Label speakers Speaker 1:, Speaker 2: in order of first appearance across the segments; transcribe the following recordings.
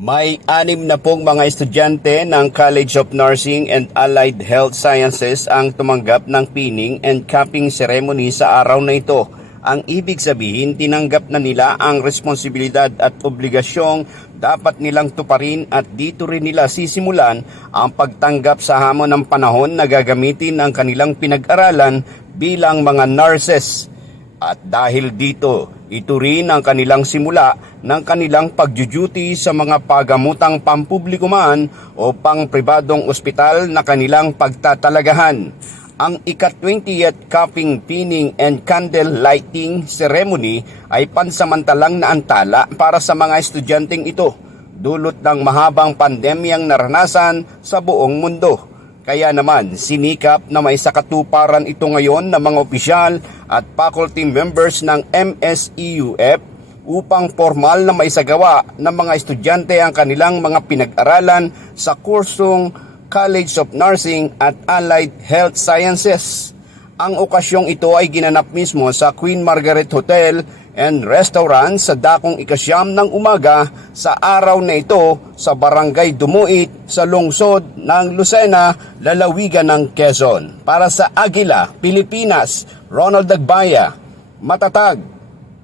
Speaker 1: May anim na pong mga estudyante ng College of Nursing and Allied Health Sciences ang tumanggap ng pinning and capping ceremony sa araw na ito. Ang ibig sabihin, tinanggap na nila ang responsibilidad at obligasyong dapat nilang tuparin at dito rin nila sisimulan ang pagtanggap sa hamon ng panahon na gagamitin ang kanilang pinag-aralan bilang mga nurses. At dahil dito, ito rin ang kanilang simula ng kanilang pagjuduty sa mga pagamutang pampubliko man o pang pribadong ospital na kanilang pagtatalagahan. Ang ika-20th cupping, pinning and candle lighting ceremony ay pansamantalang naantala para sa mga estudyanteng ito, dulot ng mahabang pandemyang naranasan sa buong mundo. Kaya naman, sinikap na may sakatuparan ito ngayon ng mga opisyal at faculty members ng MSEUF upang formal na maisagawa ng mga estudyante ang kanilang mga pinag-aralan sa kursong College of Nursing at Allied Health Sciences. Ang okasyong ito ay ginanap mismo sa Queen Margaret Hotel and Restaurant sa dakong ikasyam ng umaga sa araw na ito sa Barangay Dumuit sa lungsod ng Lucena, lalawigan ng Quezon. Para sa Agila, Pilipinas, Ronald Dagbaya, matatag,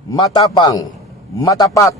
Speaker 1: matapang, matapat,